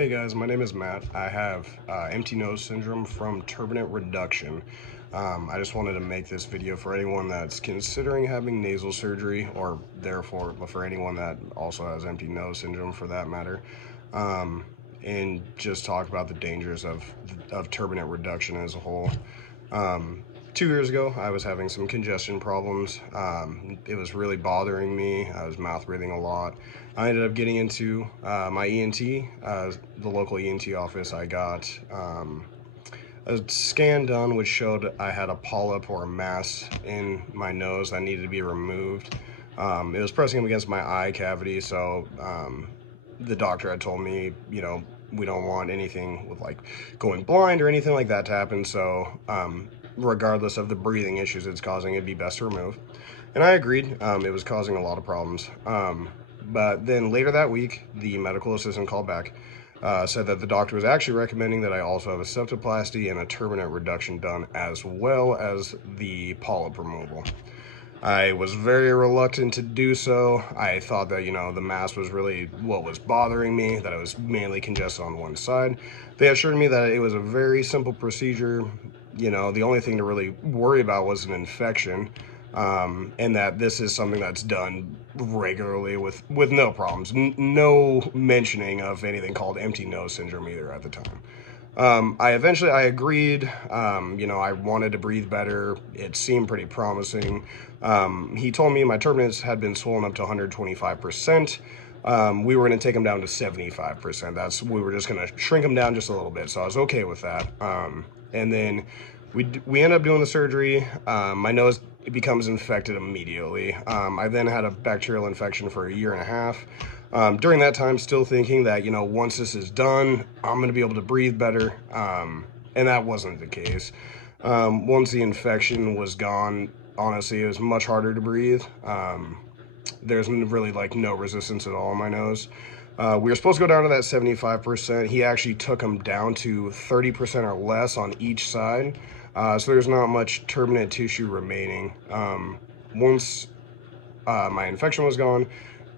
Hey guys, my name is Matt. I have empty nose syndrome from Turbinate Reduction. I just wanted to make this video for anyone that's considering having nasal surgery, or therefore for anyone that also has empty nose syndrome for that matter, um, and just talk about the dangers of turbinate reduction as a whole. Um, 2 years ago, I was having some congestion problems. It was really bothering me. I was mouth breathing a lot. I ended up getting into my ENT, the local ENT office. I got a scan done, which showed I had a polyp or a mass in my nose that needed to be removed. It was pressing up against my eye cavity, so the doctor had told me, we don't want anything with like going blind or anything like that to happen. So regardless of the breathing issues it's causing, it'd be best to remove. And I agreed. It was causing a lot of problems. But then later that week, the medical assistant called back, said that the doctor was actually recommending that I also have a septoplasty and a turbinate reduction done, as well as the polyp removal. I was very reluctant to do so. I thought that, the mass was really what was bothering me, that I was mainly congested on one side. They assured me that it was a very simple procedure. The only thing to really worry about was an infection, and that this is something that's done regularly with no problems. No mentioning of anything called empty nose syndrome either at the time. I agreed. I wanted to breathe better. It seemed pretty promising. He told me my turbinates had been swollen up to 125%. We were going to take them down to 75%. We were just going to shrink them down just a little bit. So I was okay with that. And then we end up doing the surgery. My nose becomes infected immediately. I then had a bacterial infection for a year and a half. During that time, still thinking that, once this is done, I'm going to be able to breathe better. And that wasn't the case. Once the infection was gone, honestly, it was much harder to breathe. There's really like no resistance at all in my nose. We were supposed to go down to that 75%. He actually took them down to 30% or less on each side. So there's not much turbinate tissue remaining. Once my infection was gone,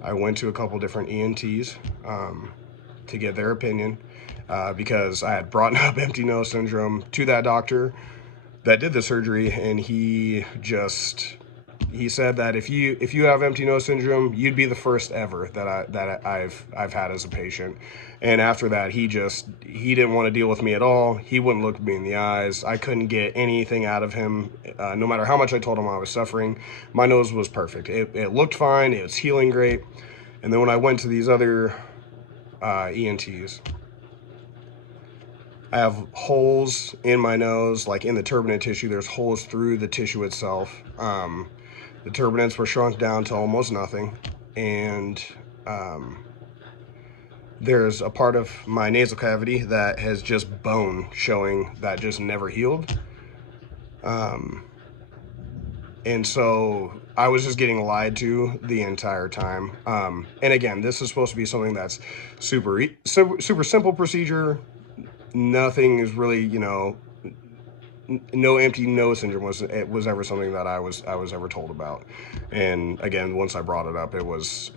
I went to a couple different ENTs to get their opinion, because I had brought up empty nose syndrome to that doctor that did the surgery, and he said that if you have empty nose syndrome, you'd be the first ever that I've had as a patient. And after that, he didn't want to deal with me at all. He wouldn't look me in the eyes. I couldn't get anything out of him, no matter how much I told him I was suffering. My nose was perfect. It looked fine. It was healing great. And then when I went to these other ENTs, I have holes in my nose, like in the turbinate tissue. There's holes through the tissue itself. The turbinates were shrunk down to almost nothing, and there's a part of my nasal cavity that has just bone showing that just never healed. And so I was just getting lied to the entire time. And again, this is supposed to be something that's super simple procedure. Nothing is really, no empty nose syndrome was ever something that I was ever told about. And again, once I brought it up, it was,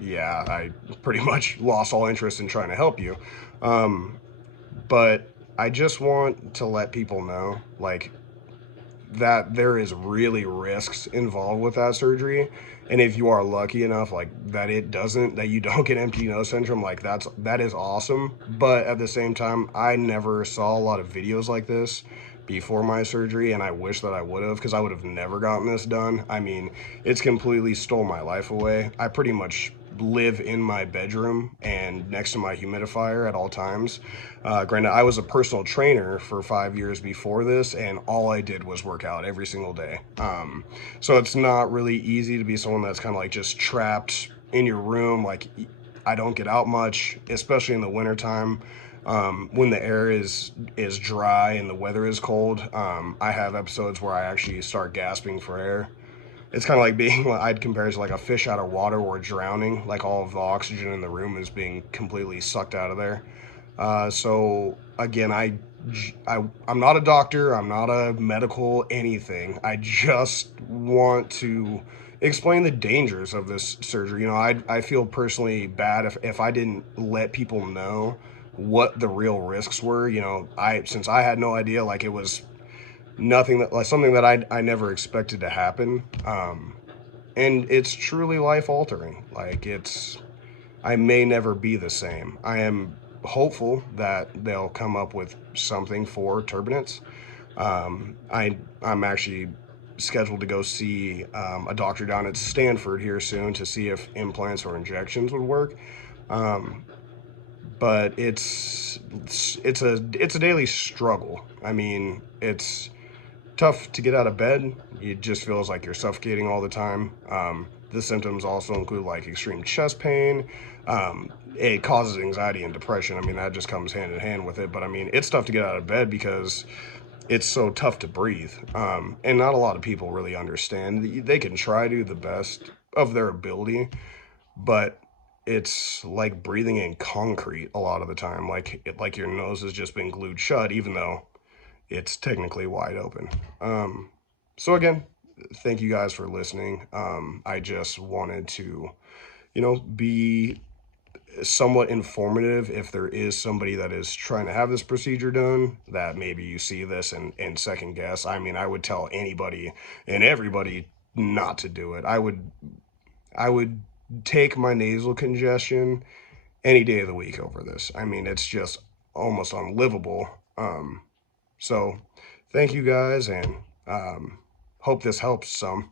yeah, I pretty much lost all interest in trying to help you. But I just want to let people know, like, that there is really risks involved with that surgery. And if you are lucky enough, like, that you don't get empty nose syndrome, like, that is awesome. But at the same time, I never saw a lot of videos like this before my surgery, and I wish that I would have, because I would have never gotten this done. I mean, it's completely stole my life away. I pretty much live in my bedroom and next to my humidifier at all times. Granted, I was a personal trainer for 5 years before this, and all I did was work out every single day. So it's not really easy to be someone that's kind of like just trapped in your room. Like, I don't get out much, especially in the wintertime. When the air is dry and the weather is cold, I have episodes where I actually start gasping for air. It's kind of like being, I'd compare it to like a fish out of water or drowning. Like, all of the oxygen in the room is being completely sucked out of there. So again, I'm not a doctor. I'm not a medical anything. I just want to explain the dangers of this surgery. I feel personally bad if I didn't let people know what the real risks were. You know, since I had no idea, like it was nothing that like something that I never expected to happen. And it's truly life altering. Like I may never be the same. I am hopeful that they'll come up with something for turbinates. I'm actually scheduled to go see a doctor down at Stanford here soon to see if implants or injections would work. Um, but it's a daily struggle. I mean, it's tough to get out of bed. It just feels like you're suffocating all the time. The symptoms also include like extreme chest pain. It causes anxiety and depression. I mean, that just comes hand in hand with it. But I mean, it's tough to get out of bed because it's so tough to breathe. And not a lot of people really understand. They can try to the best of their ability, but it's like breathing in concrete a lot of the time. Like your nose has just been glued shut, even though it's technically wide open. So again, thank you guys for listening. I just wanted to, be somewhat informative if there is somebody that is trying to have this procedure done, that maybe you see this and second guess. I mean, I would tell anybody and everybody not to do it. I would take my nasal congestion any day of the week over this. I mean, it's just almost unlivable. So thank you guys, and hope this helps some.